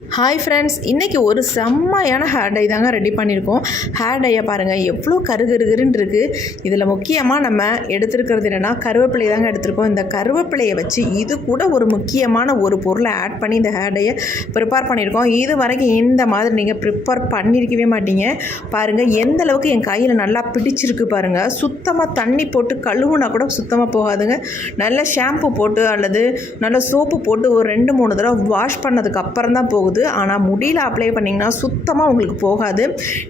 Hi friends, இன்றைக்கி ஒரு செம்மையான ஹேர் டை தாங்க ரெடி பண்ணியிருக்கோம். ஹேர் டையை பாருங்கள் எவ்வளோ கருகருன்னு இருக்குது. இதில் முக்கியமாக நம்ம எடுத்துருக்கிறது என்னென்னா கருவேப்பிலை தாங்க எடுத்திருக்கோம். இந்த கருவேப்பிலையை வச்சு இது கூட ஒரு முக்கியமான ஒரு பொருளை ஆட் பண்ணி இந்த ஹேர் டையை ப்ரிப்பேர் பண்ணியிருக்கோம். இது வரைக்கும் இந்த மாதிரி நீங்கள் ப்ரிப்பேர் பண்ணியிருக்கவே மாட்டீங்க. பாருங்கள் எந்த அளவுக்கு என் கையில் நல்லா பிடிச்சிருக்கு பாருங்கள். சுத்தமாக தண்ணி போட்டு கழுவுனா கூட சுத்தமாக போகாதுங்க. நல்ல ஷாம்பு போட்டு அல்லது நல்ல சோப்பு போட்டு ஒரு 2-3 தடவை வாஷ் பண்ணதுக்கு அப்புறம் தான் போகுது. ஆனால் முடியில் அப்ளை பண்ணிங்கன்னா சுத்தமாக உங்களுக்கு போகாது.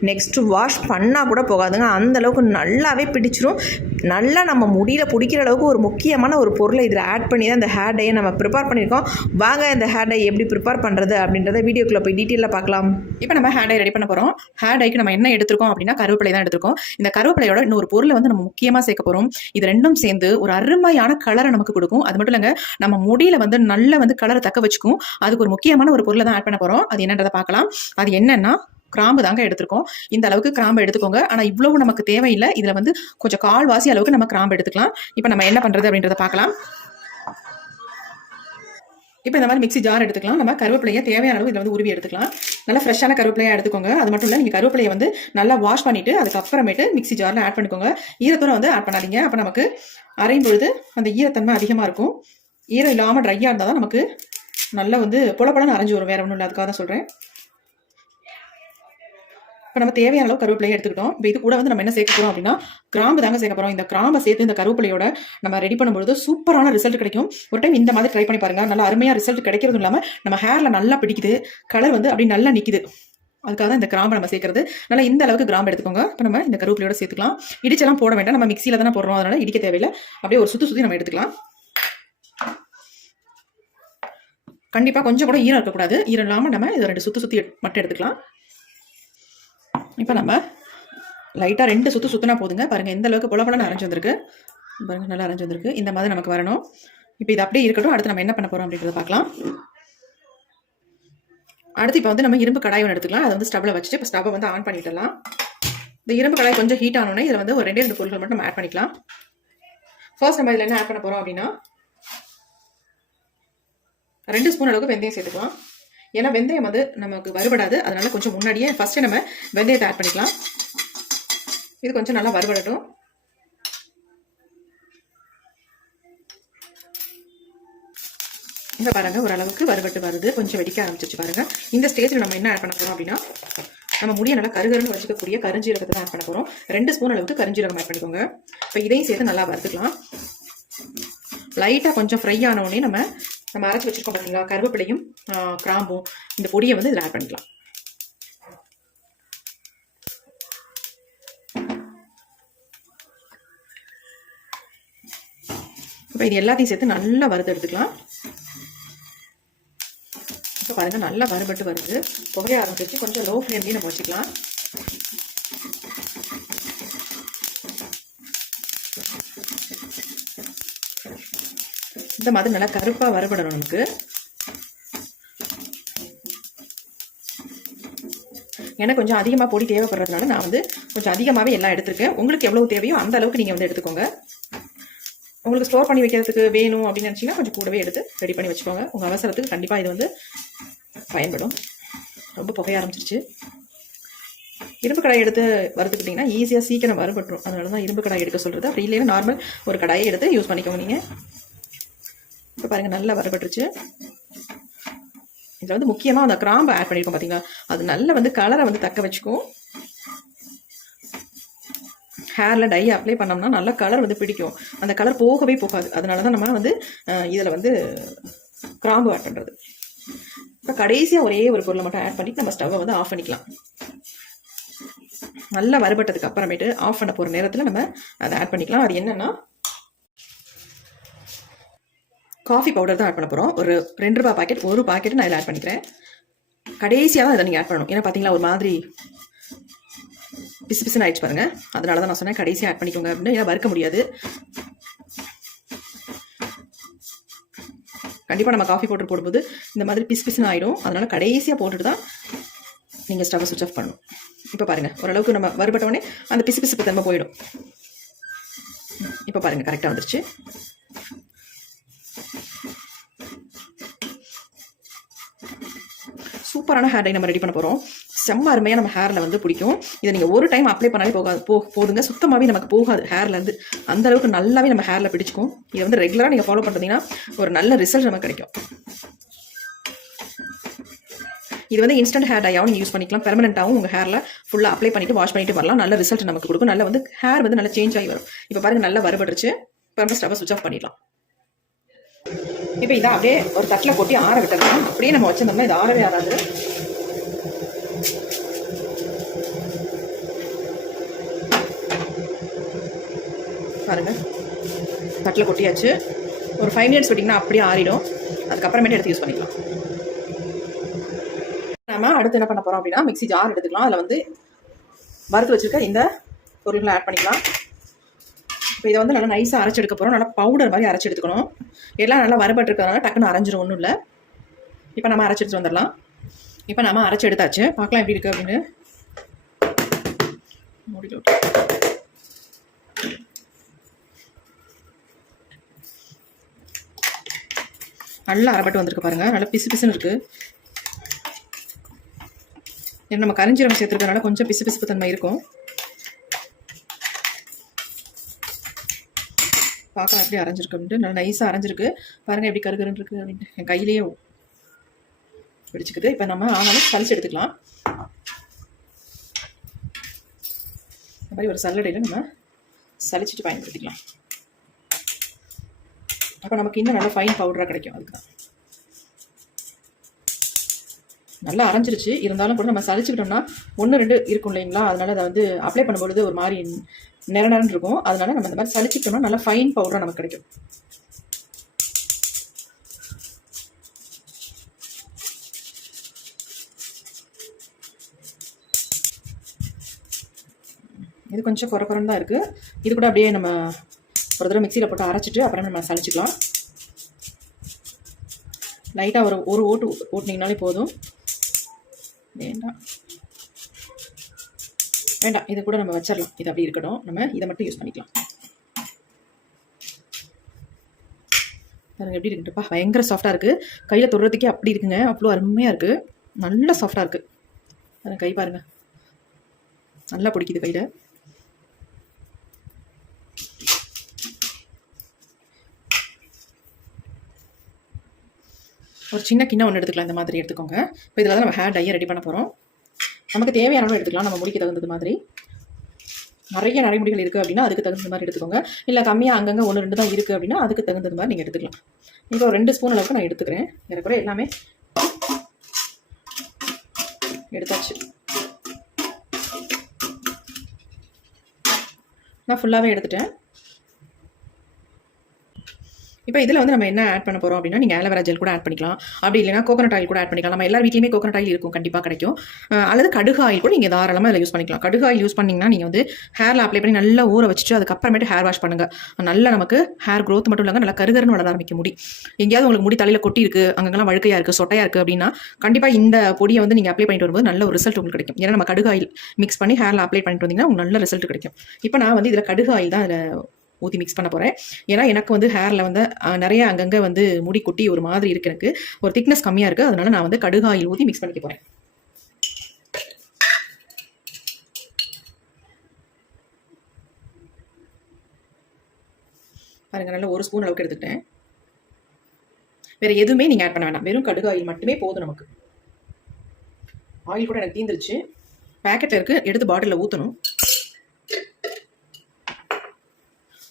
நெக்ஸ்ட்டு வாஷ் பண்ணால் கூட போகாதுங்க. அந்தளவுக்கு நல்லாவே பிடிச்சிரும். நல்லா நம்ம முடியில் பிடிக்கிற அளவுக்கு ஒரு முக்கியமான ஒரு பொருளை இதில் ஆட் பண்ணி தான் இந்த ஹேர் டையை நம்ம ப்ரிப்பேர் பண்ணியிருக்கோம். வாங்க இந்த ஹேர் டை எப்படி ப்ரிப்பேர் பண்ணுறது அப்படின்றத வீடியோக்குள்ளே போய் டீட்டெயிலாக பார்க்கலாம். இப்போ நம்ம ஹேர் டை ரெடி பண்ண போகிறோம். ஹேர் டைக்கு நம்ம என்ன எடுத்துருக்கோம் அப்படின்னா கருவேப்பிலை தான் எடுத்துருக்கோம். இந்த கருவேப்பிலையோட இன்னொரு பொருளை வந்து நம்ம முக்கியமாக சேர்க்க போகிறோம். இது ரெண்டும் சேர்ந்து ஒரு அருமையான கலரை நமக்கு கொடுக்கும். அது மட்டும் இல்லைங்க, நம்ம முடியில் வந்து நல்ல வந்து கலரை தக்க வச்சுக்கும். அதுக்கு ஒரு முக்கியமான ஒரு பொருளை தான் ஆட் பண்ண போகிறோம். அது என்னன்றதை பார்க்கலாம். அது என்னன்னா கிராம்பு தாங்க எடுத்துருக்கோம். இந்த அளவுக்கு கிராம்பு எடுத்துக்கோங்க. ஆனால் இவ்வளவு நமக்கு தேவையில்லை. இதில் வந்து கொஞ்சம் கால்வாசி அளவுக்கு நம்ம கிராம்பு எடுத்துக்கலாம். இப்போ நம்ம என்ன பண்ணுறது அப்படின்றத பார்க்கலாம். இப்போ இந்த மாதிரி மிக்ஸி ஜார் எடுத்துக்கலாம். நம்ம கருவேப்பிலையை தேவையான அளவு இதில் வந்து உருவி எடுத்துக்கலாம். நல்லா ஃப்ரெஷ்ஷான கருவேப்பிலையாக எடுத்துக்கோங்க. அது மட்டும் இல்லை, நீங்கள் கருவேப்பிலையை வந்து நல்லா வாஷ் பண்ணிவிட்டு அதுக்கப்புறமேட்டு மிக்ஸி ஜாரில் ஆட் பண்ணிக்கோங்க. ஈரத்தோட வந்து ஆட் பண்ணாதீங்க. அப்போ நமக்கு அரையும் பொழுது அந்த ஈரத்தன்மை அதிகமாக இருக்கும். ஈரம் இல்லாமல் ட்ரையாக இருந்தால் தான் நமக்கு நல்லா வந்து பொலப்பொலன்னு அரைஞ்சி வரும். வேறு ஒன்றும் இல்லை, அதுக்காக தான் சொல்கிறேன். இப்போ நம்ம தேவையான அளவு கருவேப்பிலையை எடுத்துக்கிட்டோம். இப்போ இது கூட வந்து நம்ம என்ன சேர்க்க போகிறோம் அப்படின்னா கிராம்பு தாங்க சேர்க்க போகிறோம். இந்த கிராம்பை சேர்த்து இந்த கருவேப்பிலையோட நம்ம ரெடி பண்ணும்போது சூப்பரான ரிசல்ட் கிடைக்கும். ஒரு டைம் இந்த மாதிரி ட்ரை பண்ணி பாருங்கள். நல்லா அருமையாக ரிசல்ட் கிடைக்கிறதும் இல்லாமல் நம்ம ஹேரில் நல்லா பிடிக்குது, கலர் வந்து அப்படி நல்லா நிற்கிது. அதுக்காக தான் இந்த கிராம்பை நம்ம சேர்க்கறது. நல்லா இந்த அளவுக்கு கிராம்பு எடுத்துக்கோங்க. இப்போ நம்ம இந்த கருவேப்பிலையோட சேர்த்துக்கலாம். இடிச்செல்லாம் போட வேண்டாம், நம்ம மிக்சியில் தானே போடுறோம், அதனால் இடிக்க தேவையில்லை. அப்படியே ஒரு சுற்றி நம்ம எடுத்துக்கலாம். கண்டிப்பாக கொஞ்சம் கூட ஈரம் இருக்கக்கூடாது. ஈரம் இல்லாமல் நம்ம இதை 2 சுற்றி மட்டும் எடுத்துக்கலாம். இப்போ நம்ம லைட்டாக 2 சுற்று சுற்றினா போதுங்க. பாருங்கள் எந்த அளவுக்கு பொலப்பொலன்னு அரைஞ்சி வந்திருக்கு. பாருங்கள் நல்லா அரைஞ்சி வந்திருக்கு. இந்த மாதிரி நமக்கு வரணும். இப்போ இது அப்படியே இருக்கட்டும். அடுத்து நம்ம என்ன பண்ண போகிறோம் அப்படின்றத பார்க்கலாம். அடுத்து இப்போ வந்து நம்ம இரும்பு கடாய் ஒன்று எடுத்துக்கலாம். அதை வந்து ஸ்டவ்வில் வச்சுட்டு இப்போ ஸ்டவ்வை வந்து ஆன் பண்ணிடலாம். இந்த இரும்பு கடாய் கொஞ்சம் ஹீட் ஆனோடனே இதில் வந்து ஒரு 2 பொருட்கள் மட்டும் நம்ம ஆட் பண்ணிக்கலாம். ஃபர்ஸ்ட் நம்ம இதில் என்ன ஆட் பண்ண போகிறோம் அப்படின்னா 2 ஸ்பூன் அளவுக்கு வெந்தயம் சேர்த்துக்கலாம். ஏன்னா வெந்தயம் வந்து நமக்கு வறுபடாது, அதனால கொஞ்சம் முன்னாடியே ஃபர்ஸ்ட் நம்ம வெந்தயத்தை ஆட் பண்ணிக்கலாம். இது கொஞ்சம் நல்லா வறுபடட்டும். இந்த பாருங்க ஓரளவுக்கு வறுபட்டு வருது, கொஞ்சம் வெடிக்க ஆரம்பிச்சிச்சு பாருங்க. இந்த ஸ்டேஜில் நம்ம என்ன ஆட் பண்ண போறோம் அப்படின்னா நம்ம முடிய நல்லா கருகருன்னு வச்சுக்கக்கூடிய கருஞ்சீரகத்தை தான் ஆட் பண்ண போறோம். 2 ஸ்பூன் அளவுக்கு கருஞ்சீரகம் ஆட் பண்ணிக்கோங்க. இப்போ இதையும் சேர்த்து நல்லா வறுத்துக்கலாம். லைட்டாக கொஞ்சம் ஃப்ரை ஆன உடனே நம்ம அரைச்சி வச்சிருக்கோம் பார்த்தீங்களா கருவேப்பிலையும் கிராம்பும், இந்த பொடியை வந்து இதில் ஆட் பண்ணிக்கலாம். இப்போ இது எல்லாத்தையும் சேர்த்து நல்லா வறுத்து எடுத்துக்கலாம். இப்போ பாருங்க நல்லா வறுபட்டு வருது, புகைய ஆரம்பிச்சிருச்சு. கொஞ்சம் லோ ஃப்ளேம்லேயும் நம்ம வச்சுக்கலாம். இந்த மாதிரி நல்லா கருப்பாக வறுபடணும் நமக்கு. எனக்கு கொஞ்சம் அதிகமாக பொடி தேவைப்படுறதுனால நான் வந்து கொஞ்சம் அதிகமாகவே எல்லாம் எடுத்துருக்கேன். உங்களுக்கு எவ்வளவு தேவையோ அந்த அளவுக்கு நீங்கள் வந்து எடுத்துக்கோங்க. உங்களுக்கு ஸ்டோர் பண்ணி வைக்கிறதுக்கு வேணும் அப்படின்னு நினச்சிங்கன்னா கொஞ்சம் கூடவே எடுத்து ரெடி பண்ணி வச்சுக்கோங்க. உங்கள் அவசரத்துக்கு கண்டிப்பாக இது வந்து பயன்படும். ரொம்ப புகைய ஆரம்பிச்சிருச்சு. இரும்பு கடாயை எடுத்து வறுத்துக்கிட்டிங்கன்னா ஈஸியாக சீக்கிரம் வறுபட்டுரும். அதனால தான் இரும்பு கடாய் எடுக்க சொல்கிறது. அப்படி இல்லைன்னா நார்மல் ஒரு கடாயை எடுத்து யூஸ் பண்ணிக்கோங்க நீங்கள். இப்போ பாருங்கள் நல்லா வறுபட்டுருச்சு. இதில் வந்து முக்கியமாக அந்த கிராம்பை ஆட் பண்ணியிருக்கோம் பார்த்தீங்களா, அது நல்ல வந்து கலரை வந்து தக்க வச்சுக்கும். ஹேரில் டை அப்ளை பண்ணோம்னா நல்லா கலர் வந்து பிடிக்கும். அந்த கலர் போகவே போகாது. அதனால தான் நம்ம வந்து இதில் வந்து கிராம்பு ஆட் பண்ணுறது. இப்போ கடைசியாக ஒரே ஒரு பொருளை மட்டும் ஆட் பண்ணிட்டு நம்ம ஸ்டவ்வை வந்து ஆஃப் பண்ணிக்கலாம். நல்லா வறுபட்டதுக்கு அப்புறமேட்டு ஆஃப் பண்ண போகிற நேரத்தில் நம்ம அதை ஆட் பண்ணிக்கலாம். அது என்னென்னா காஃபி பவுடர் தான் ஆட் பண்ண போகிறோம். ஒரு 2 ரூபாய் பாக்கெட், ஒரு பாக்கெட் நான் இதில் ஆட் பண்ணிக்கிறேன். கடைசியாக தான் இதை நீங்கள் ஆட் பண்ணணும். ஏன்னா பார்த்தீங்களா ஒரு மாதிரி பிசு பிசுன்னு ஆயிடுச்சு பாருங்கள். அதனால தான் நான் சொன்னேன் கடைசியாக ஆட் பண்ணிக்கோங்க அப்படின்னு. ஏன்னா வறுக்க முடியாது. கண்டிப்பாக நம்ம காஃபி பவுடர் போடும்போது இந்த மாதிரி பிசு பிசுன்னு ஆகிடும். அதனால கடைசியாக போட்டுட்டு தான் நீங்கள் ஸ்டவ்வை சுவிட்ச் ஆஃப் பண்ணணும். இப்போ பாருங்கள் ஓரளவுக்கு நம்ம வறுபட்டோடனே அந்த பிசு பிசுப்பு தன்மை போயிடும். இப்போ பாருங்கள் கரெக்டாக வந்துருச்சு. சூப்பரான ஹேர் டை நம்ம ரெடி பண்ண போகிறோம். செம்ம அருமையாக நம்ம ஹேரில் வந்து பிடிக்கும். இதை நீங்கள் ஒரு டைம் அப்ளை பண்ணாலே போதுங்க. சுத்தமாகவே நமக்கு போகாது ஹேர்லேருந்து. அந்த அளவுக்கு நல்லாவே நம்ம ஹேரில் பிடிச்சிக்கும். இதை வந்து ரெகுலராக நீங்கள் ஃபாலோ பண்ணுறீங்கன்னா ஒரு நல்ல ரிசல்ட் நமக்கு கிடைக்கும். இது வந்து இன்ஸ்டன்ட் ஹேர் டையாகவும் நீங்கள் யூஸ் பண்ணிக்கலாம். பெர்மனெண்ட்டாகவும் உங்கள் ஹேரில் ஃபுல்லாக அப்ளை பண்ணிவிட்டு வாஷ் பண்ணிட்டு வரலாம். நல்ல ரிசல்ட் நமக்கு கொடுக்கும். நல்லா வந்து ஹேர் வந்து நல்லா சேஞ்ச் ஆகி வரும். இப்போ பாருங்கள் நல்லா வரப்பட்டுருச்சு. இப்போ ஸ்டவ்வை சுவிச் ஆஃப் பண்ணிடலாம். இப்போ இதை அப்படியே ஒரு தட்டில் கொட்டி ஆற விட்டுறலாம். அப்படியே நம்ம வச்சிருந்தோம்னா இது ஆறவே ஆறாது. பாருங்கள் தட்டில் கொட்டியாச்சு. ஒரு 5 மினிட்ஸ் விட்டிங்கன்னா அப்படியே ஆறிடும். அதுக்கப்புறமேட்டு எடுத்து யூஸ் பண்ணிக்கலாம். நம்ம அடுத்து என்ன பண்ண போகிறோம் அப்படின்னா மிக்ஸி ஜார் எடுத்துக்கலாம். அதில் வந்து வறுத்து வச்சுருக்க இந்த பொருள்களை ஆட் பண்ணிக்கலாம். இப்போ இதை வந்து நல்லா நைஸாக அரைச்சி எடுக்க போகிறோம். நல்லா பவுடர் மாதிரி அரைச்சி எடுத்துக்கணும். எல்லாம் நல்லா வரப்பட்டுருக்கிறதுனால டக்குன்னு அரைஞ்சிரும், ஒன்றும் இல்லை. இப்போ நம்ம அரைச்சி எடுத்துட்டு வந்துடலாம். இப்போ நம்ம அரைச்சி எடுத்தாச்சு. பார்க்கலாம் எப்படி இருக்குது அப்படின்னு. நல்லா அரைப்பட்டு வந்திருக்கு பாருங்கள். நல்லா பிசு பிசுன்னு இருக்குது. ஏன்னா நம்ம கரிஞ்சீரகம் சேர்த்துருக்கனால கொஞ்சம் பிசு பிசுப்பு தன்மை இருக்கும். பார்க்கலாம் எப்படி அரைஞ்சிருக்கு அப்படின்ட்டு. நல்லா நைஸாக அரைஞ்சிருக்கு பாருங்கள். எப்படி கருகருன்னு இருக்குது அப்படின்ட்டு என் கையிலேயே பிடிச்சிக்குது. இப்போ நம்ம ஆனாலும் சளிச்சு எடுத்துக்கலாம். இந்த மாதிரி ஒரு சல்லடையில் நம்ம சளிச்சிட்டு பயன்படுத்திக்கலாம். அப்போ நமக்கு இன்னும் நல்லா ஃபைன் பவுடராக கிடைக்கும். அதுக்கு தான் நல்லா அரைஞ்சிருச்சு. இருந்தாலும் கூட நம்ம சளிச்சுக்கிட்டோம்னா 1-2 இருக்கும் இல்லைங்களா, அதனால அதை வந்து அப்ளை பண்ணும்பொழுது ஒரு மாதிரி நிறன்னு இருக்கும். அதனால நம்ம இந்த மாதிரி சளிச்சுக்கிட்டோம்னா நல்லா ஃபைன் பவுடராக நமக்கு கிடைக்கும். இது கொஞ்சம் குறைக்குறன்னு தான் இருக்குது. இது கூட அப்படியே நம்ம ஒரு தடவை மிக்சியில் போட்டு அரைச்சிட்டு அப்புறம் நம்ம சளிச்சிக்கலாம். லைட்டாக ஒரு ஓட்டு ஓட்டினீங்கனாலே போதும். வேண்டாம் இதை கூட நம்ம வச்சிடலாம். இது அப்படி இருக்கட்டும். நம்ம இதை மட்டும் யூஸ் பண்ணிக்கலாம். பாருங்க எப்படி இருக்குப்பா, பயங்கர சாஃப்டாக இருக்குது. கையில் தொடுறதுக்கே அப்படி இருக்குங்க. அவ்வளோ அருமையாக இருக்குது. நல்லா சாஃப்டாக இருக்குது. பாருங்க கை பாருங்கள், நல்லா பிடிக்குது கையில். ஒரு சின்ன கிண்ணம் ஒன்று எடுத்துக்கலாம். இந்த மாதிரி எடுத்துக்கோங்க. இப்போ இதில் தான் நம்ம ஹேர் டையை ரெடி பண்ண போகிறோம். நமக்கு தேவையான அளவு எடுத்துக்கலாம். நம்ம முடிக்கு தகுந்தது மாதிரி. நிறைய நடைமுடிகள் இருக்குது அப்படின்னா அதுக்கு தகுந்த மாதிரி எடுத்துக்கோங்க. இல்லை கம்மியாக அங்கங்கே 1-2 தான் இருக்குது அப்படின்னா அதுக்கு தகுந்தது மாதிரி நீங்கள் எடுத்துக்கலாம். இப்போ ஒரு 2 ஸ்பூன் அளவுக்கு நான் எடுத்துக்கிறேன். எனக்கு எல்லாமே எடுத்தாச்சு. நான் ஃபுல்லாகவே எடுத்துட்டேன். இப்போ இதில் வந்து நம்ம என்ன ஆட் பண்ண போகிறோம் அப்படின்னா நீங்கள் ஆலோவேரா ஜெல் கூட ஆட் பண்ணிக்கலாம். அப்படி இல்லைனா கோகனட் ஆயில் கூட ஆட் பண்ணிக்கலாம். நம்ம எல்லார் வீட்லையுமே கோகனட் ஆயில் இருக்கும், கண்டிப்பாக கிடைக்கும். அல்லது கடுகு ஆயில் கூட நீங்கள் தாராளமாக இதில் யூஸ் பண்ணிக்கலாம். கடுகு ஆயில் யூஸ் பண்ணிங்கன்னா நீங்கள் வந்து ஹேரில் அப்ளை பண்ணி நல்லா ஊற வச்சுட்டு அதுக்கப்புறமேட்டு ஹேர் வாஷ் பண்ணுங்கள். நல்லா நமக்கு ஹேர் க்ரோத் மட்டும் இல்லாமல் நல்லா கருகருன்னு வளர ஆரம்பிக்க முடி. எங்கேயாவது உங்களுக்கு முடி தலையில் கொட்டி இருக்குது, அங்கெல்லாம் வழுக்கையாக இருக்குது, சொட்டையாக இருக்குது அப்படின்னா கண்டிப்பாக இந்த பொடியை வந்து நீங்கள் அப்ளை பண்ணிட்டு வரும்போது நல்ல ஒரு ரிசல்ட் உங்களுக்கு கிடைக்கும். ஏன்னா நம்ம கடுகு ஆயில் மிக்ஸ் பண்ணி ஹேரில் அப்ளை பண்ணிட்டு வந்தீங்கன்னா உங்களுக்கு நல்ல ரிசல்ட் கிடைக்கும். இப்போ நான் வந்து இதில் கடுகு ஆயில் தான் அதில் ஊற்றி மிக்ஸ் பண்ண போகிறேன். ஏன்னா எனக்கு வந்து ஹேரில் வந்து நிறைய அங்கங்கே வந்து முடி கொட்டி ஒரு மாதிரி இருக்குது. எனக்கு ஒரு திக்னஸ் கம்மியாக இருக்குது. அதனால நான் வந்து கடுகு ஆயில் ஊற்றி மிக்ஸ் பண்ணிக்க போகிறேன். பாருங்கள் நல்லா 1 ஸ்பூன் அளவுக்கு எடுத்துக்கிட்டேன். வேறு எதுவுமே நீங்கள் ஆட் பண்ண வேண்டாம். வெறும் கடுகு ஆயில் மட்டுமே போதும் நமக்கு. ஆயில் கூட எனக்கு தீந்துருச்சு. பேக்கெட்டில் இருக்குது, எடுத்து பாட்டிலில் ஊற்றணும்.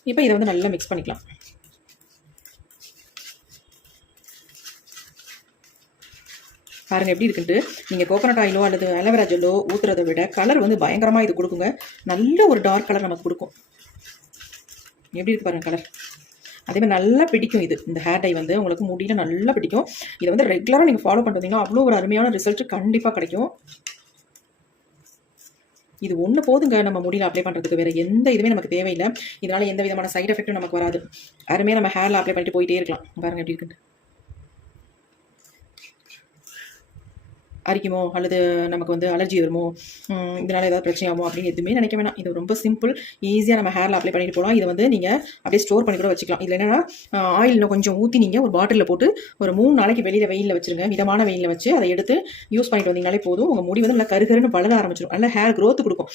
இப்போ இதை வந்து நல்லா மிக்ஸ் பண்ணிக்கலாம். பாருங்கள் எப்படி இருக்குன்ட்டு. நீங்கள் கோகனட் ஆயிலோ அல்லது ஆலோவேரா ஜெல்லோ ஊற்றுறதை விட கலர் வந்து பயங்கரமாக இது கொடுக்குங்க. நல்ல ஒரு டார்க் கலர் நமக்கு கொடுக்கும். எப்படி இருக்குது பாருங்கள் கலர். அதேமாதிரி நல்லா பிடிக்கும். இது இந்த ஹேர் டை வந்து உங்களுக்கு முடியல நல்லா பிடிக்கும். இதை வந்து ரெகுலராக நீங்கள் ஃபாலோ பண்ணுறீங்கன்னா அவ்வளோ ஒரு அருமையான ரிசல்ட் கண்டிப்பாக கிடைக்கும். இது ஒன்று போதுங்க நம்ம முடியில் அப்ளை பண்ணுறதுக்கு. வேறு எந்த இதுவுமே நமக்கு தேவையில்லை. இதனால் எந்த விதமான சைட் எஃபெக்ட்டும் நமக்கு வராது. அருமையாக நம்ம ஹேரில் அப்ளை பண்ணிட்டு போயிட்டே இருக்கலாம். பாருங்கள் எப்படி இருக்குன்னு. அரிக்குமோ அல்லது நமக்கு வந்து அலர்ஜி வருமோ, இதனால் ஏதாவது பிரச்சனையாகுமோ அப்படின்னு எதுவுமே நினைக்க வேணாம். இது ரொம்ப சிம்பிள், ஈஸியாக நம்ம ஹேரில் அப்ளை பண்ணிட்டு போகலாம். இதை வந்து நீங்கள் அப்படியே ஸ்டோர் பண்ணி கூட வச்சுக்கலாம். இதில் என்னென்னா ஆயில் இன்னும் கொஞ்சம் ஊற்றி நீங்கள் ஒரு பாட்டிலில் போட்டு ஒரு 3 நாளைக்கு வெளியில் வெயிலில் வச்சுருங்க. மிதமான வெயிலில் வச்சு அதை எடுத்து யூஸ் பண்ணிட்டு வந்தீங்கனாலே போதும். உங்கள் முடி வந்து நல்லா கருகருன்னு வளர ஆரம்பிச்சிடும். நல்லா ஹேர் க்ரோத் கொடுக்கும்.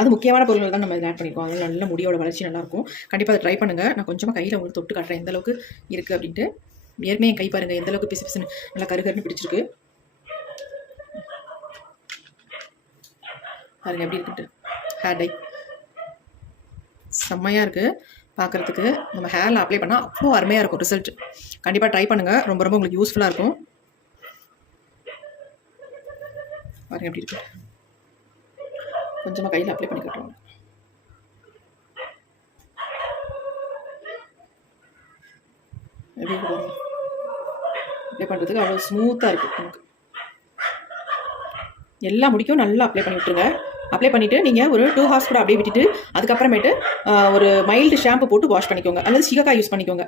அது முக்கியமான பொருட்கள் தான் நம்ம இதில் ஆட் பண்ணியிருக்கோம். அதனால நல்ல முடியோட வளர்ச்சி நல்லாயிருக்கும். கண்டிப்பாக அதை ட்ரை பண்ணுங்கள். நான் கொஞ்சமாக கையில் உங்களுக்கு தொட்டு காட்டுறேன் எந்த அளவுக்கு இருக்குது அப்படின்ட்டு. ஏற்கனவே என் கை பாருங்கள் எந்த அளவுக்கு பிசு பிசுன்னு நல்லா கருகருன்னு பிடிச்சிருக்கு பாருங்கள் எப்படி இருக்குன்ட்டு. ஹேர் டை செம்மையாக இருக்குது பார்க்குறதுக்கு. நம்ம ஹேரில் அப்ளை பண்ணால் அவ்வளோ அருமையாக இருக்கும் ரிசல்ட். கண்டிப்பாக ட்ரை பண்ணுங்கள். ரொம்ப ரொம்ப உங்களுக்கு யூஸ்ஃபுல்லாக இருக்கும். பாருங்கள் எப்படி இருக்கு. கொஞ்சமாக கையில் அப்ளை பண்ணி கட்டுவாங்க. எப்படி இருக்கு பாருங்கள். அப்ளை பண்ணுறதுக்கு அவ்வளோ ஸ்மூத்தாக இருக்குது நமக்கு. எல்லா முடிக்கும் நல்லா அப்ளை பண்ணி விட்டுருங்க. அப்ளை பண்ணிவிட்டு நீங்கள் ஒரு 2 ஹார்ஸ் கூட அப்படியே விட்டுட்டு அதுக்கப்புறமேட்டு ஒரு மைல்டு ஷாம்பு போட்டு வாஷ் பண்ணிக்கோங்க, அல்லது சிகக்காய் யூஸ் பண்ணிக்கோங்க.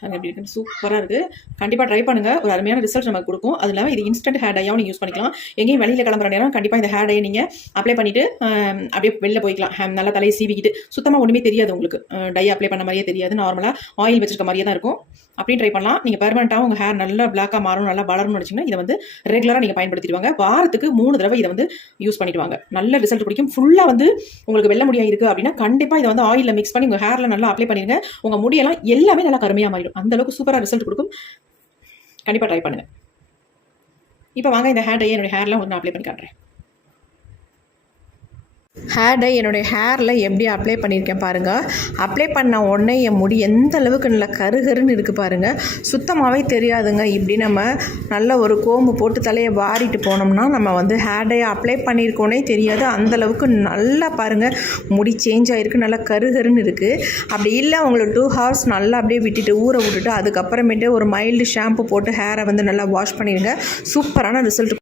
அது எப்படி இருக்குன்னு சூப்பராக இருக்குது. கண்டிப்பாக ட்ரை பண்ணுங்கள். ஒரு அருமையான ரிசல்ட் நமக்கு கொடுக்கும். அது இல்லாமல் இது இன்ஸ்டன்ட் ஹேர் டையாகவும் நீங்கள் யூஸ் பண்ணிக்கலாம். எங்கேயும் வெளியில் கிளம்புற நேரம் கண்டிப்பாக இந்த ஹேர் டையை நீங்கள் அப்ளை பண்ணிவிட்டு அப்படியே வெளில போய்க்கலாம். நல்லா தலையை சீவிக்கிட்டு சுத்தமாக ஒன்றுமே தெரியாது உங்களுக்கு. டை அப்ளை பண்ண மாதிரியே தெரியாது. நார்மலாக ஆயில் வச்சிருக்க மாதிரியே தான் இருக்கும். அப்படின்னு ட்ரை பண்ணலாம். நீங்கள் பெர்மனெண்ட்டாக உங்கள் ஹேர் நல்லா பிளாக்காக மாறணும், நல்லா வளரணும்னு நினச்சிங்கன்னா இதை வந்து ரெகுலராக நீங்கள் பயன்படுத்திடுவாங்க. வாரத்துக்கு 3 தடவை இதை வந்து யூஸ் பண்ணிட்டு வாங்க. நல்ல ரிசல்ட் பிடிக்கும். ஃபுல்லாக வந்து உங்களுக்கு வெள்ளை முடியாக இருக்குது அப்படின்னா கண்டிப்பாக இதை வந்து ஆயிலில் மிக்ஸ் பண்ணி உங்கள் ஹேரில் நல்லா அப்ளை பண்ணிடுங்க. உங்கள் முடியெல்லாம் எல்லாமே நல்லா கருமையாக மாறிடும். அந்த அளவுக்கு சூப்பராக ரிசல்ட் கொடுக்கும். கண்டிப்பாக ட்ரை பண்ணுங்கள். இப்போ வாங்க இந்த ஹேர் டையை என்னுடைய ஹேரில் உங்களுக்கு நான் அப்ளை பண்ணி காட்டுறேன். ஹேர் டை என்னுடைய ஹேரில் எப்படி அப்ளை பண்ணியிருக்கேன் பாருங்கள். அப்ளை பண்ண உடனே என் முடி எந்த அளவுக்கு நல்லா கருகருன்னு இருக்குது பாருங்கள். சுத்தமாகவே தெரியாதுங்க. இப்படி நம்ம நல்ல ஒரு கோம்பு போட்டு தலையை வாரிட்டு போனோம்னா நம்ம வந்து ஹேர் டை அப்ளை பண்ணியிருக்கோன்னே தெரியாது. அந்தளவுக்கு நல்லா பாருங்கள் முடி சேஞ்ச் ஆகிருக்கு, நல்லா கருகருன்னு இருக்குது. அப்படி இல்லை உங்களுக்கு 2 ஹார்ஸ் நல்லா அப்படியே விட்டுட்டு ஊற விட்டுட்டு அதுக்கப்புறமேட்டு ஒரு மைல்டு ஷாம்பு போட்டு ஹேரை வந்து நல்லா வாஷ் பண்ணிடுங்க. சூப்பரான ரிசல்ட்